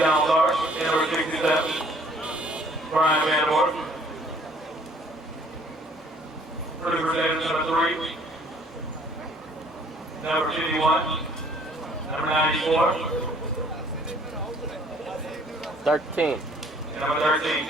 down guard, in number 67, Brian Vanderworth. For the Crusaders, number 3, number 51, number 94, 13. and number 13.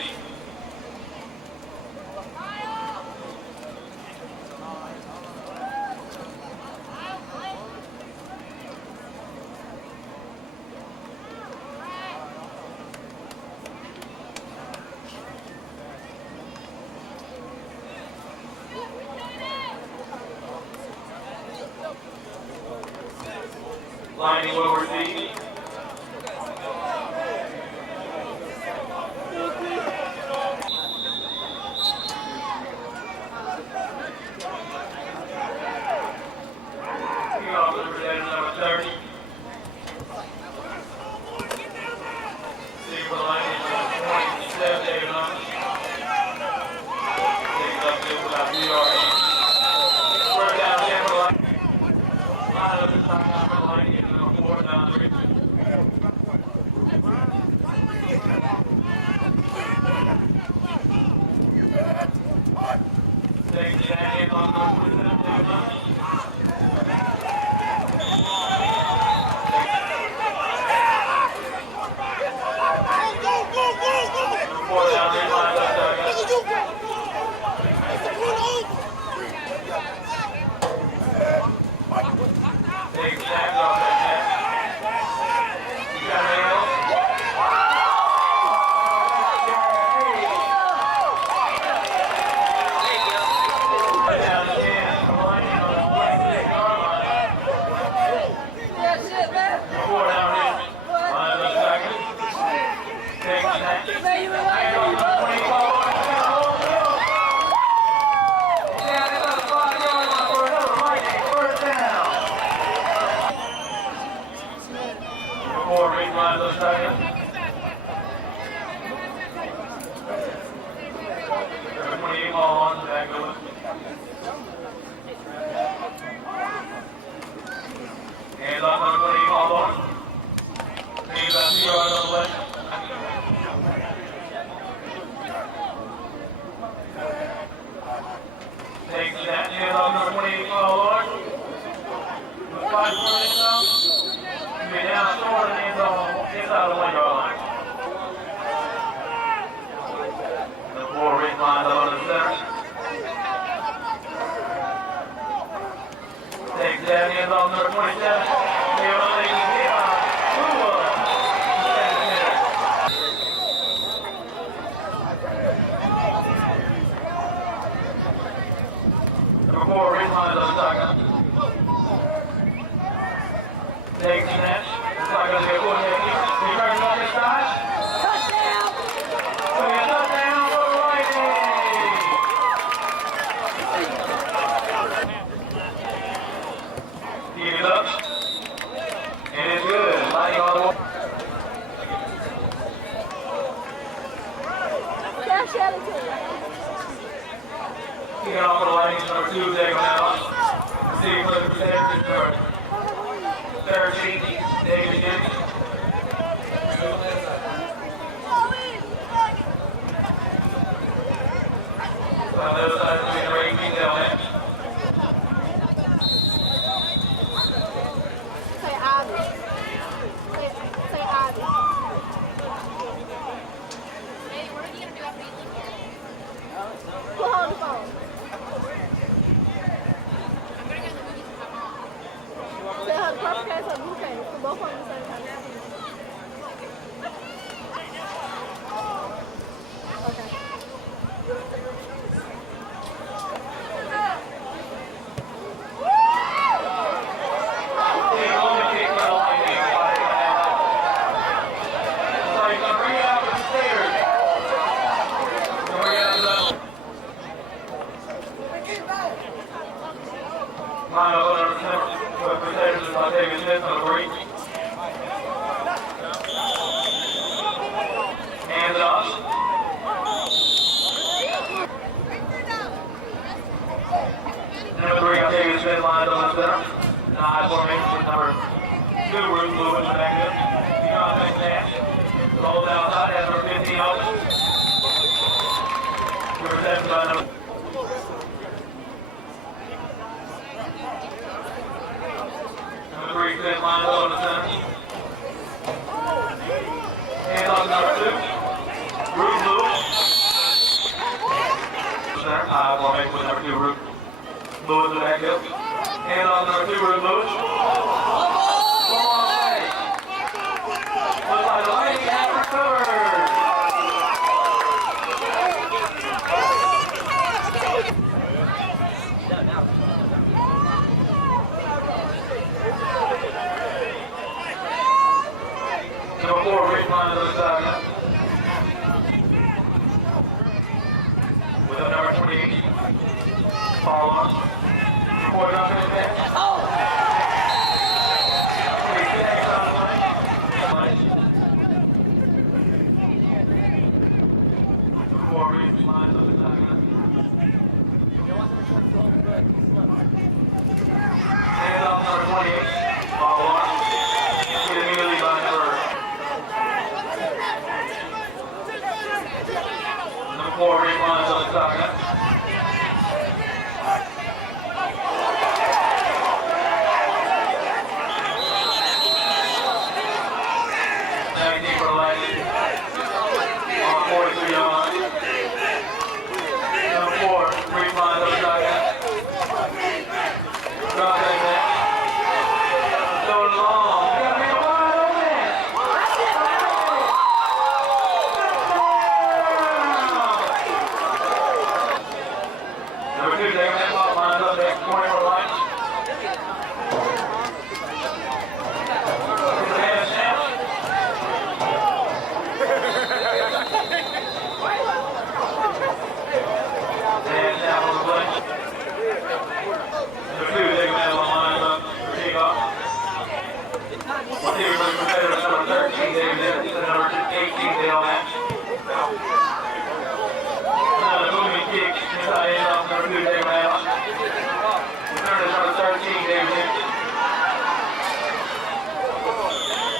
Lining will receive. Number 30. See for the line is 27, David Hunt. Takes up field without PRA. Square down 10 for the line. Line up inside for the line is number 4 down 3. Takes the hand on number 27, David Hunt. Hands off on the 28 ball on. Hands out 2 yards on the left. Takes that hands off number 28 ball on. 5 points now. You get down short and hands off inside the 1 yard line. The 4 ring lines up on the center. Takes that hands off number 27. Number 4, ring lines on the shotgun. Takes the snatch. Shotgun's going to go ahead here. He turns on this side. Touchdown! Touchdown for the Lightning! Give it up. And it's good. Lightning on the wall. Kicking off for the Lightning, number 2, David Allen. Receiving for the Crusaders, number 13, David Jennings. On the other side, it's going to be number 18, Del Hatch. Say Ivy. Say Ivy. Hey, what are you going to do after you leave here? Who hold the phone? I'm going to go to the movies with my mom. Say her purple case or blue case. So both of them the same time. Okay. Line up on the Crusaders is by David Smith on the break. Hands off. Number 3 got David Smith lined on the center. High formation with number 2, Ruth Lewis in the back. You know, I think that. Goes outside, has number 15 open. Number 7 by number. Number 3, Chris lines over the center. Hands off to number 2. Root move. Center, high formation with number 2, Root. Move to the back hill. Hands off to number 2, Root move. Looks like the lady has recovered. Number 4, Rick lines on the side now. With a number 28. Follow on. Number 4 dropping his back. Hands off number 28. Follow on. Get immediately by number 4. Rick lines on the side now.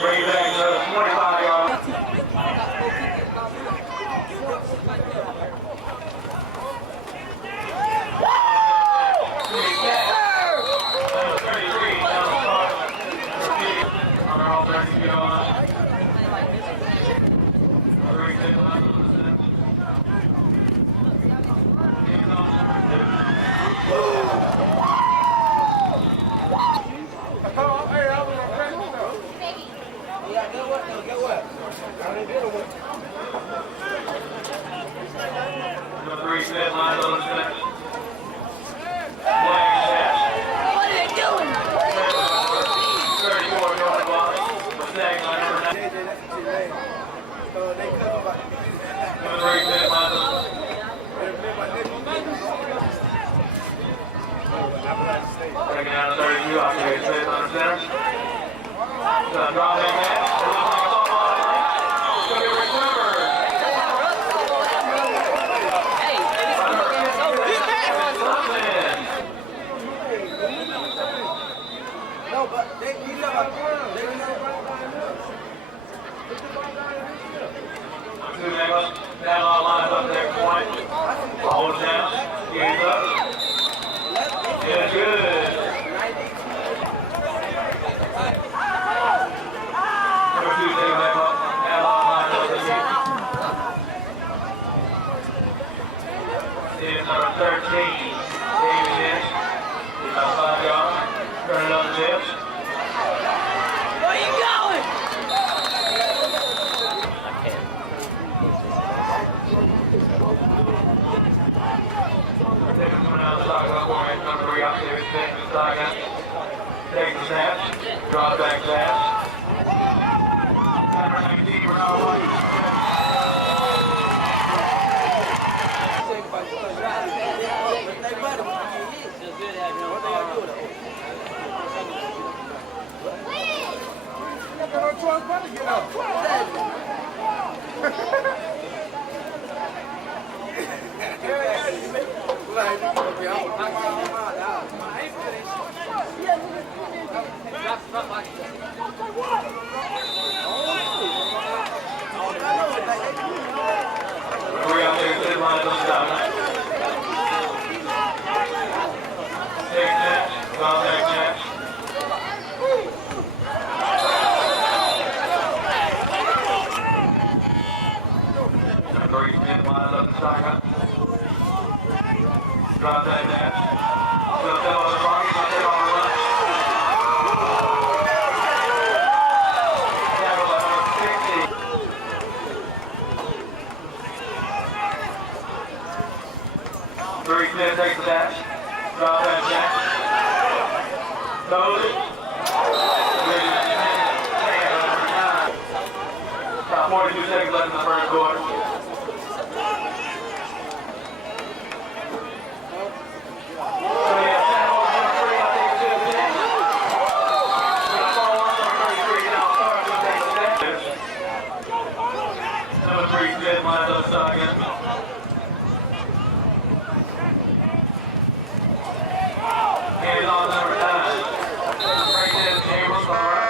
Bring it back to 25 yards. Number 3, Smith, lines on the center. Flag snap. What are you doing? 34 yard block. Flag line number 9. Number 3, Smith, lines on the taking down to 32, occupated Smith on the center. Drop that back. It's going to be recovered. No, but they never That all lines up there, point. Hold it down. Gaze up. Yeah, good. Number 2, take it back up. That all lines up there. Then number 13, David in. He's about 5 yards. Turn it on the dip. Where you going? Coming out of the shotgun formation, number 3 out there, takes the shotgun. Takes the snap. Draws back snap. Number 19, we're now one. 42 seconds left in the first quarter. Number 3, Smith lines up shot again. Hands on number 9. Right there, Abrams on the right.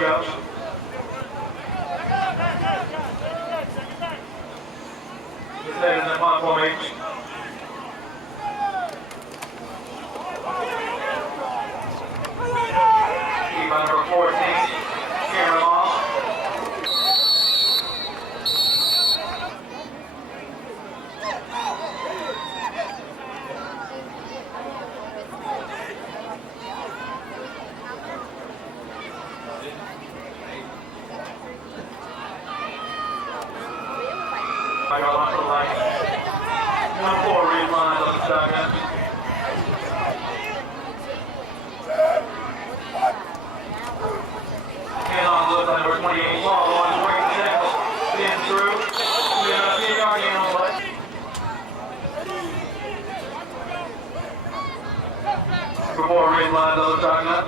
Go. Stay in the punt formation. Keep on number 14. Cameron Long. I got one for the line. Number 4, Reed lines on the shotgun. Hand on look on number 28, ball on break tackle. Spin through. 10-yard gain on play. Number 4, Reed lines on the shotgun.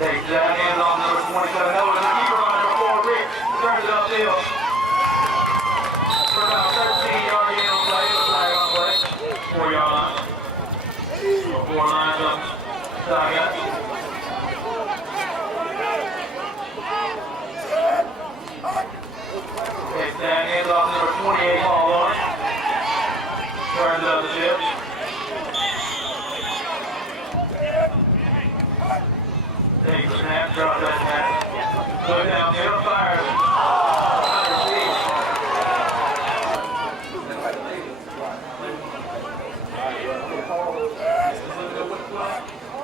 Takes that, hands on number 27. That was a keeper on number 4, Reed. Turns it upfield. For about 13-yard gain on play. Flag on play. 4-yard line. Number 4 lines up. Shotgun. Takes that, hands off number 28, ball on. Turns it up the ship. Takes the snap, drops that snap. Look downfield, fires. Underseas.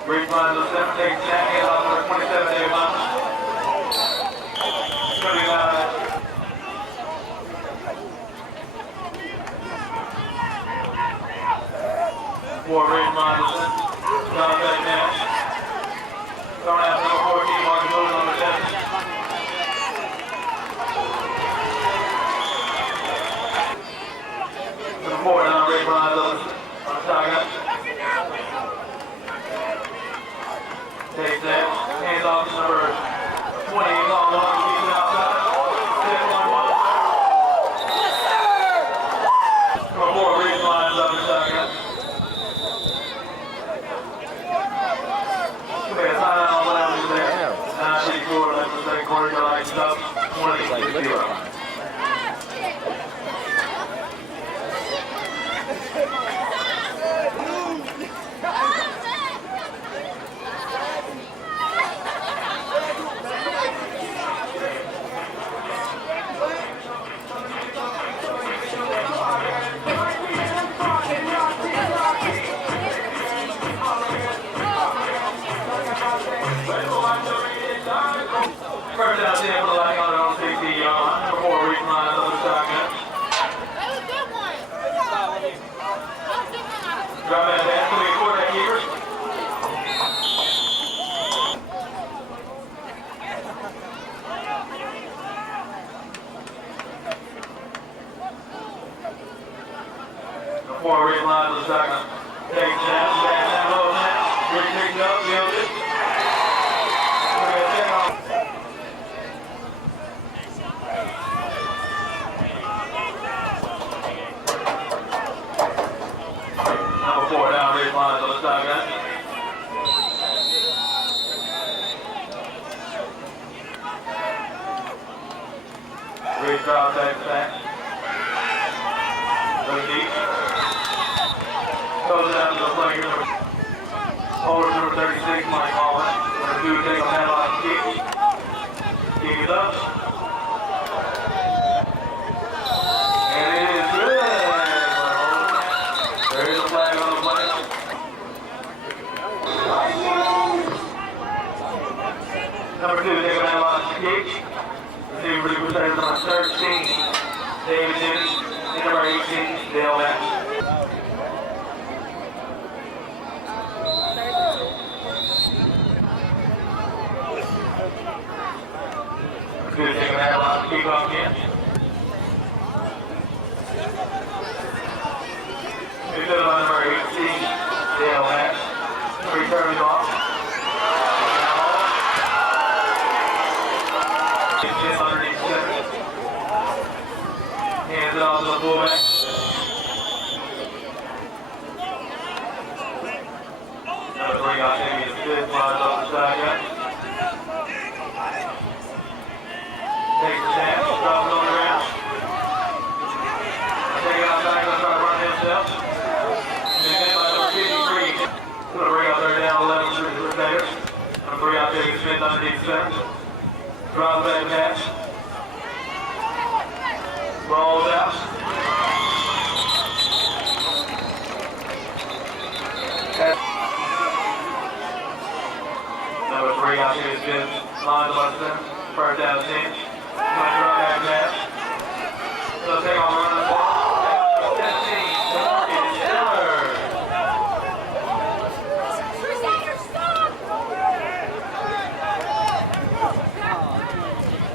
Reed lines on 7, takes that, hands off number 27, Dave Mountain. 4 Reed lines on 7. Drop that now. Throwing out number 14, Martin Lewis on the 7. Number 4, now Reed lines on the shotgun. Takes that, hands off to number 28, long one, keeps it outside. 6-1-1. Number 4, Reed lines up the shotgun. Okay, time on what happens there. 9:54 left in the second quarter, your lights up, 20-0. First down, 10 for the light on 16-yard line. Number 4, Reed lines on the shotgun. Drop that back, so we quarterback keepers. Number 4, Reed lines on the shotgun. Takes that, back down low now. Reed picks it up, builds it. Number 4 down, Reed lines on the shotgun. Reed drops back. Goes deep. Goes down to the player. Holder number 36, Mike Holland. Number 2, take on that line, kick. Kick it up. And it is good. There's a flag on the play. Number 2, take on that line, kick. Receiver for the Crusaders, number 13, David Dennis. And number 18, Dale Max. turn it off. Just underneath center. Hands it off to the fullback. Number 3, I'll take you to 5, lines off the side gun. Takes the snap, drops it on the ground. Take it outside, gonna try to run himself. Then by number 53, gonna bring out third down 11 through the Crusaders. Number 3, I'll take you to Smith underneath center. Drop back pass. Rolls out. Number 3, I'll take you to Smith. Lines up on the center. First down 10. Might drop back pass. They'll take on the run of the ball. 17. It's Miller. Crusaders, stop!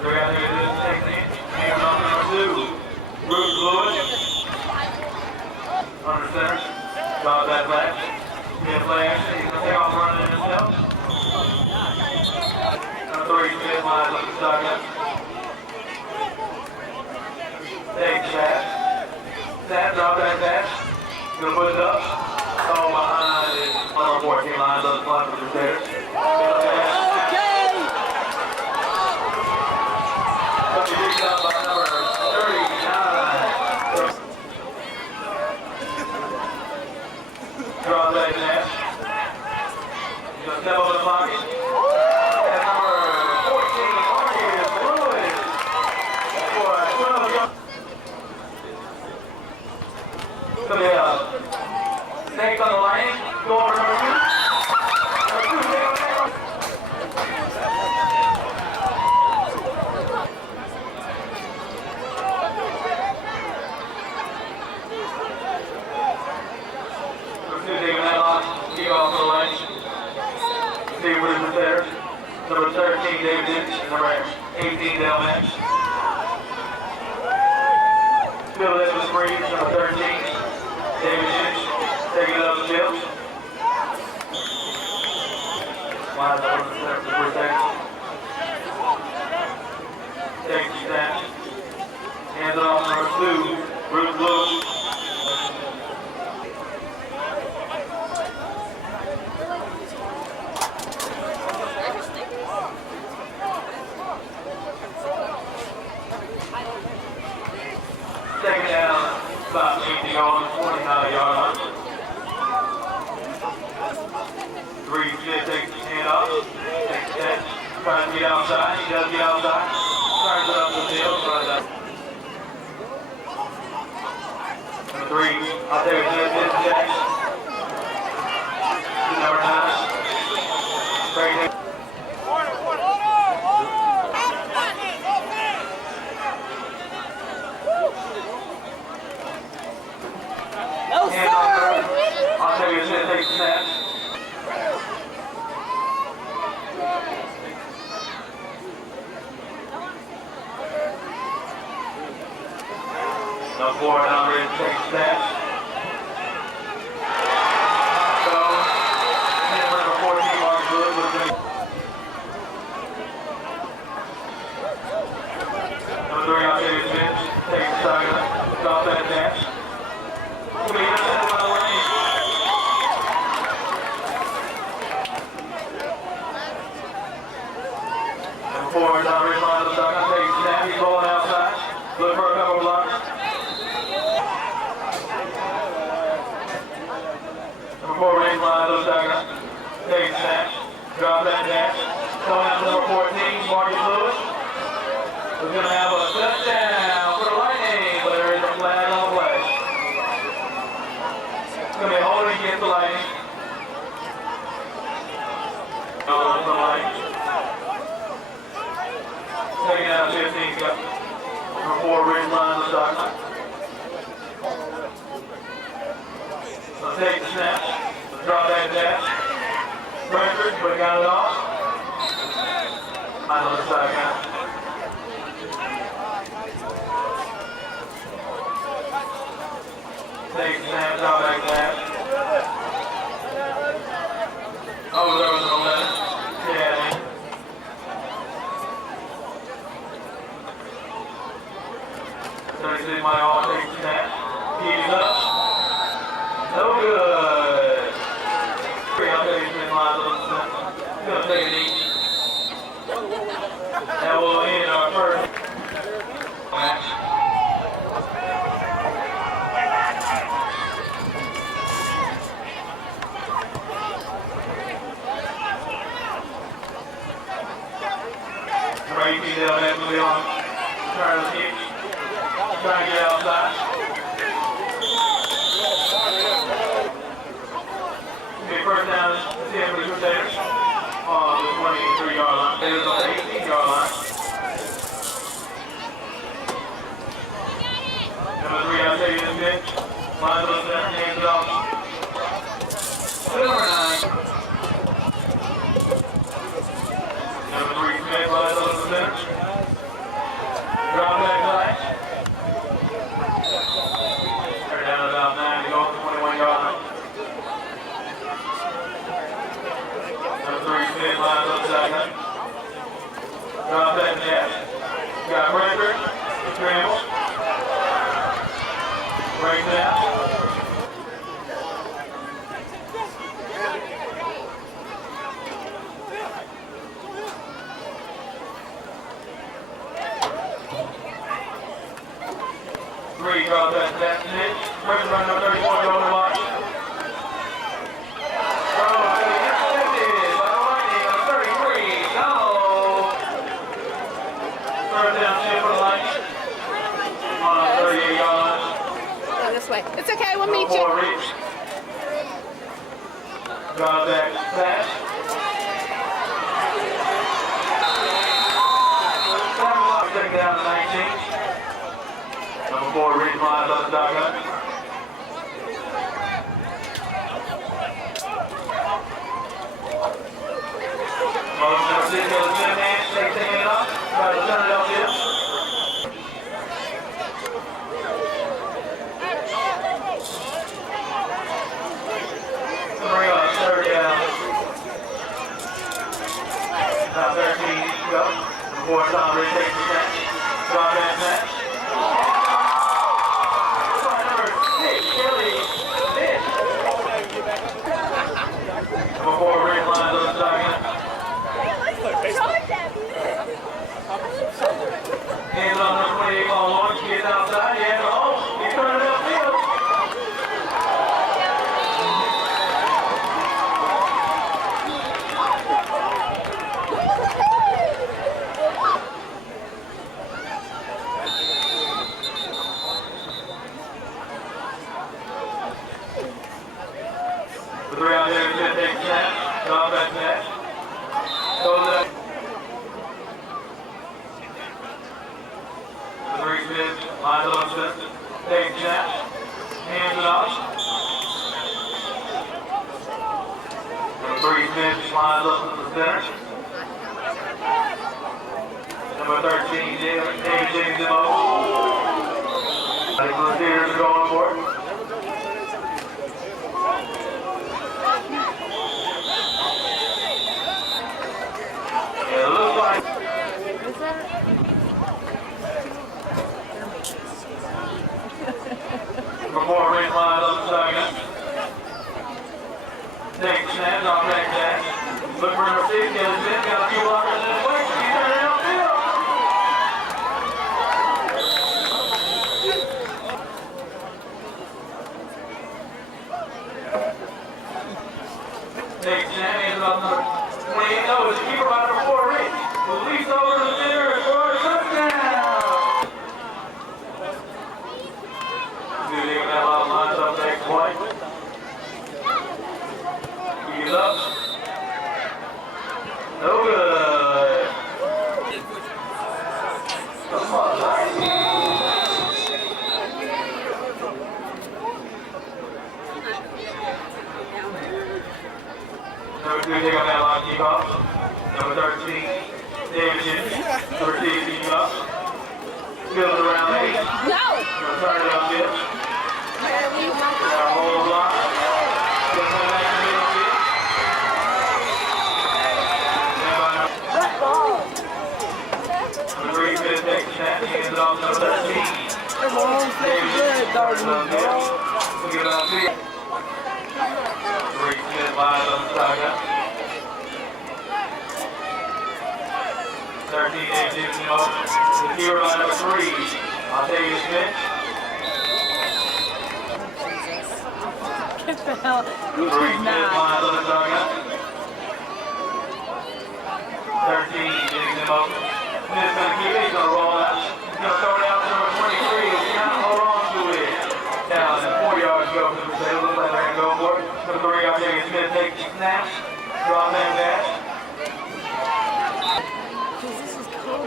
They're going to do this. Take the hand off number 2. Bruce Lewis. Under center. Drop that flash. Get a play action. He's going to take off running himself. Number 3, Smith lines up the shotgun. Take pass. Snap, drop that pass. Gonna put it up. Oh, behind it. Number 14 lines up the front for the Crusaders. But he picked up by number 39. Drop that pass. He's gonna step over the pocket. And number 14, Marcus Lewis. For 12 yards. So yeah, snake on the lane, go over number 2. Number 2, stay on there. Number 2, David Hadlock, kick off the lane. Steve Wood is there. Number 13, David Ditch, and number 18, Dale Max. Bill Evans Breeze, number 13. David Ditch, taking it up the field. Lines up on the center for the first seconds. Takes the snap. Hands it off number 2, Bruce Lewis. Second down, about 80 on the 49-yard line. 3, Smith takes his hand off, takes the catch, trying to get outside. He does get outside, turns it up the field, runs up. Number 3, I'll take it to the catch. Number 9, great hit. Hand on third. I'll tell you, it's going to take the snap. Number 4, number 8, takes the snap. So, number 14, Marcus Lewis with the number 3, I'll tell you, Smith takes the shotgun. Drop that dash. Number 4, not really line of the shotgun, takes the snap, he's rolling outside, looking for a couple blocks. Number 4, raised line of the shotgun, takes the snap, drop that dash, coming out to number 14, Marcus Lewis. We're going to have a touchdown for the Lightning, but there is a flag on the play. It's going to be holding against the Lightning. On the Lightning. Taking out 15, got number 4, raised line of the shotgun. So take the snap, drop that dash. Pressure, but got it off. On the shotgun. Take the snap, drop back dash. Oh, there was an 11. Yeah, man. My all takes the snap. He's up. No good. I'll take his lines on the snap. He's going to take it easy. That will end our first match. Number 18 down there, moving on. Trying to kick. Trying to get outside. Okay, first down is 10 for the Crusaders on the 23-yard line. They was on the 18-yard line. Number 3, I'll tell you this pitch. Lines up there, hands it off. Number 9. Number 3, Smith, lines up the center. Drop back nice. They're down about 9 to go on the 21-yard line. Number 3, Smith, lines up second. Drop back net. Got Breaker. Scramble. Break that. Drop that snitch. Breaker run number 34 on the watch. Intercepted by Lightning on 33. No. Third down 10 for the Lightning. On a 38-yard line. Go this way. It's okay, we'll meet you. Reach. Drop back pass. Second down to 19. Number 4, Reach lines on the shotgun. Motion number 6 goes to the man. Takes the hand off. Try to turn it up here. Bring up third down. Now 13 to go. Number 4, Tom Reed takes the snap. Drop that snap. Number 4, Reed lines on the shotgun. Hands on number 28 ball launch, gets outside, he has a hole, he's turning it upfield. The 3 out there is going to take snap, drop back snap, goes up. The 3 Smith, lines up Smith, takes snap, hands it off. Number 3 Smith lines up to the center. Number 13, David James in motion. I think the Crusaders are going for it. Yeah, it looks like. Number 4, Reed lines up the shotgun. Take snap, drop back dash. Look for number 6, get his in, got a few blockers in his way. He's turning it upfield. Take snap, hands it off number 28. No, it's a keeper by number 4, Reed. Release over to the center and score a touchdown. Dude, they got that lot of lines up next play. He's up. No good. Come on, Number 2, they got that lot of kickoffs. Number 13, David Jennings. Number 2, kickoff. Fields around 8. No! Gonna turn it up here. Got a whole block. Gonna come back in the middle field. off number 13. Come on, stay good, dog. Look at our feet. 3 Smith lines on the shotgun. 13 8 Dixon motion. The keeper line number 3. I'll take you Smith. Get the hell. You 3 should Smith not. lines on the shotgun. 13 Dixon motion. Smith's gonna keep it. He's gonna roll out. He's gonna throw it out to number 23. He's gonna hold on to it. Down and 4 yards to go for the Crusaders. Looks like they're gonna go for it. Number 3 I'll take you Smith. Takes the snap. Drop that dash. This is cool.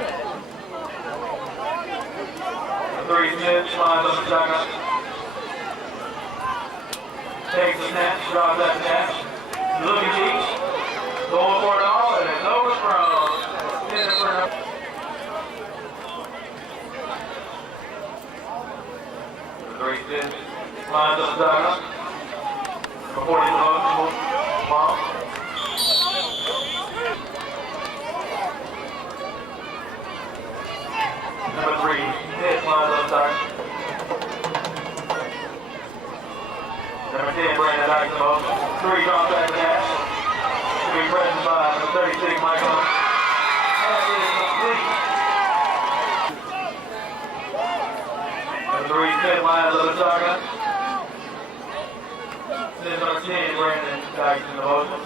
3 Smith lines on the shotgun. Takes the snap, drops that dash. Looking deep. Going for it all, and it's overthrown. Hit it for number 3 Smith lines on the shotgun. Before he goes, ball. Number 3 Smith lines on the shotgun. Number 10, Brandon Dyson motion. 3 drops back dash. To be present by number 36, Michael. That is complete. Number 3, Smith lines on the shotgun. Then number 10, Brandon Dyson motion.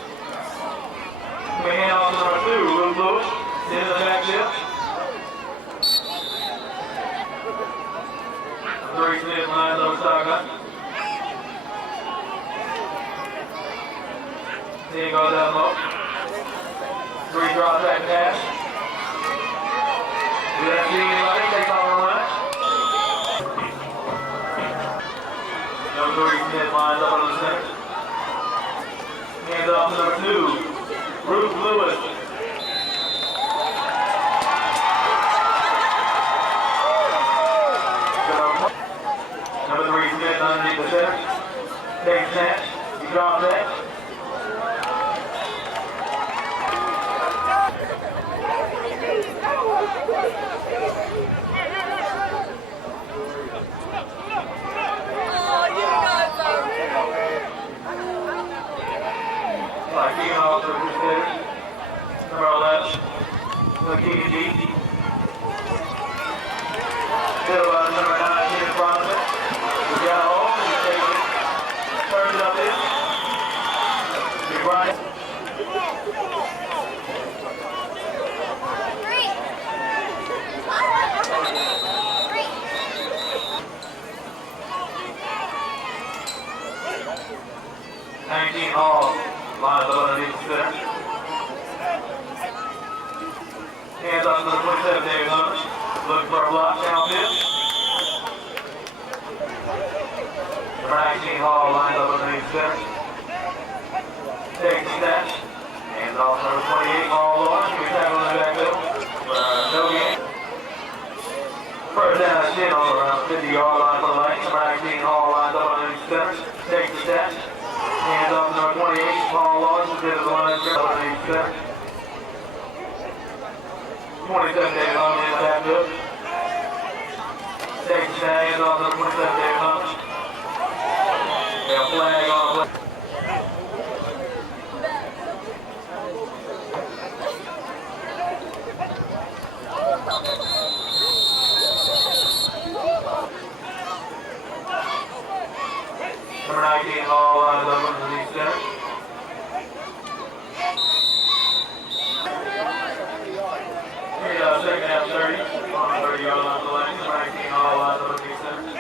We hand off to number 2, Luke Lewis. In the backfield. Number 3, Smith lines on the shotgun. Then goes down low. 3 drops back pass. Do that see anybody? Takes off and run. Number 3 Smith lines up on the center. Hands off to number 2, Bruce Lewis. Number 3 Smith underneath the center. Takes snap. He drops that. Like kicking off the Crusaders. Number 11. Kicking deep. Still about number 9 in front of it. We got a hole. We take it. Turns it up in. We run it. Hall lines up underneath the center. Hands off to the 27, David Hunter. Looking for a block downfield. Number 19, Hall lines up underneath the center. Takes the snap. Hands off to number 28, Paul Lawrence. We tackle in the backfield. No gain. First down and 10 on around the 50-yard line for the lane. Number 19, Hall lines up underneath the center. Takes the snap. Hands off to number 28, Paul Lawrence. Into the line underneath the center. 27, David Hunter in the backfield. Takes the snap. Hands off to number 27, David Hunter. Got a flag on the play. Number 19, Hall lines up underneath the center. Second half 30, on 30-yard line for the lane. Number 19, Hall lines up underneath the center.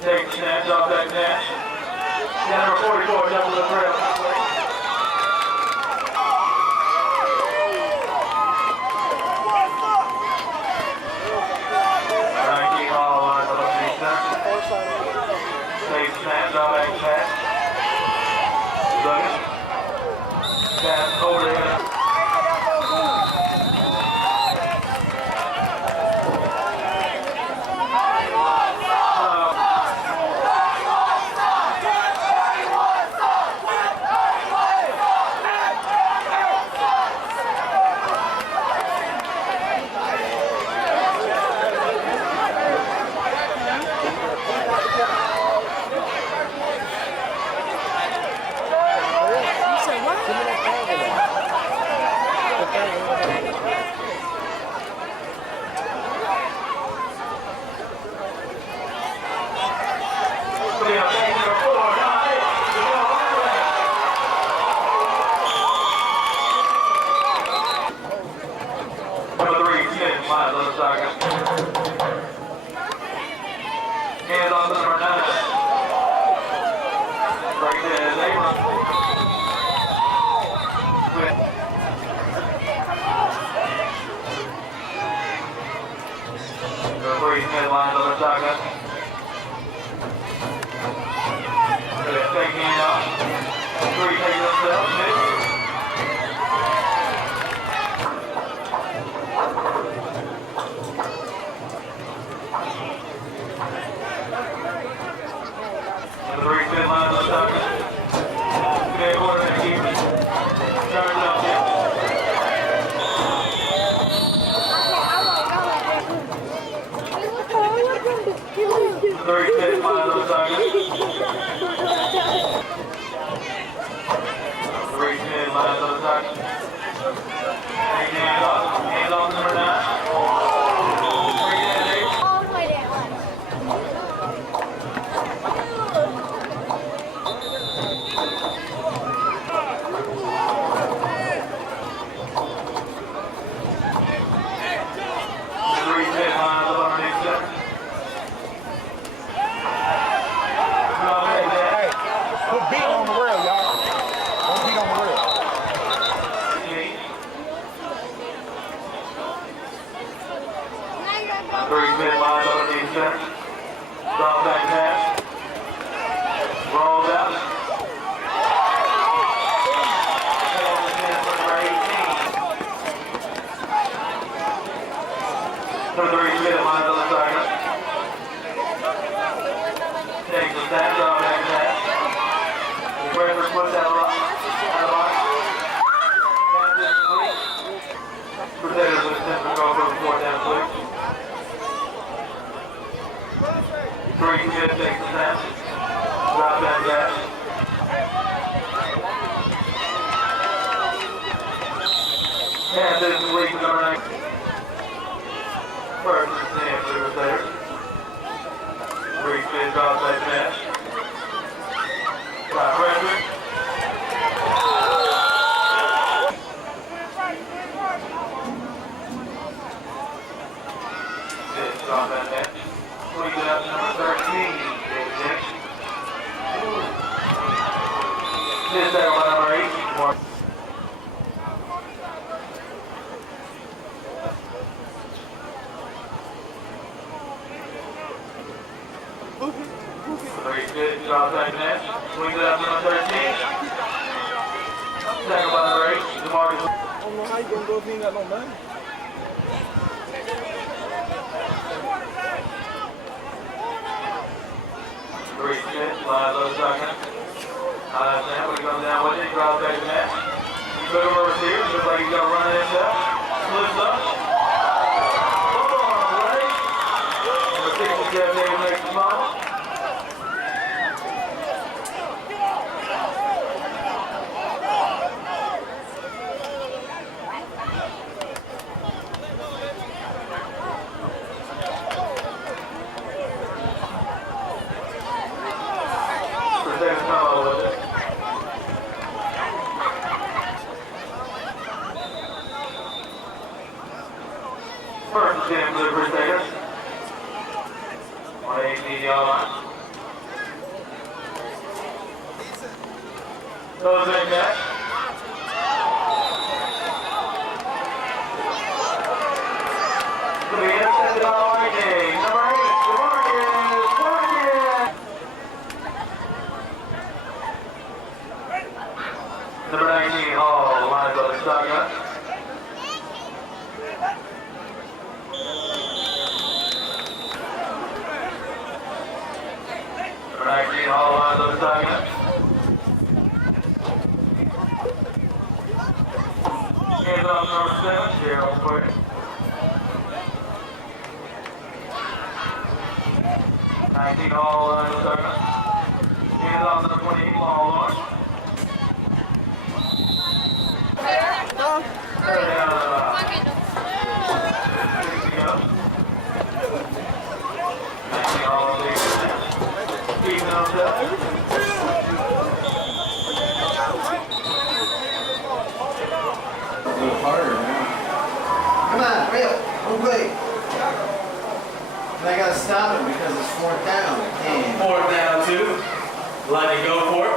Take the snap, drop back snatch. Down number 44, double the trail. Number 19, Hall lines up underneath the center. Take the snap, drop back pass. Look it. Pass over the head. the shotgun. Take handoff. 3 take themselves. 3 pit lines on the shotgun. Good quarterback keeper. Charge up here. 3 pit lines on the shotgun. 3 pit lines on the shotgun. Take handoff. Handoff number 9. All the way down. Put beat on the rail, y'all. Don't beat on the rail. Three pit lines underneath center. Drop back pass. Rolls out. Number 3 pit lines on the sideline. Takes the snap, drop back pass. Referee puts out of box. Pass is complete. Crusaders with Pensacola for the 4th down, please. 3 pit takes the snap. Drop back pass. Pass is complete to number 9. First and 10 for the Crusaders. 3 pit drop back pass. Right, referee. Drop that back. Swing it up to number 13. David Jackson. This there by number 8. Very good. Drop back net. Swing it up to number 13. Second by number 8. DeMarcus. I don't know how you gonna go if you ain't got no money. Three pit, flies on the shotgun. Snap, when he comes down with it, drops back to net. You put him over receiver, looks like he's gonna run it himself. Slips up. Hold on, buddy. Number 67, David makes the smile. First and 10 for the Crusaders. On the 18-yard line. Goes back back. To be intercepted on the Lightning. Number 8, DeMarcus. Number 19, Hall, lines up the shotgun. Number 19, Hall, lines up the shotgun. Hands off number 7, Gerald Quick. 19, Hall, lines up the shotgun. Hands off number 28, Paul Lawrence. Harder now. Come on, real. Don't wait. And I gotta stop him because it's 4th down. Damn. 4th down, 2. Lightning go for it.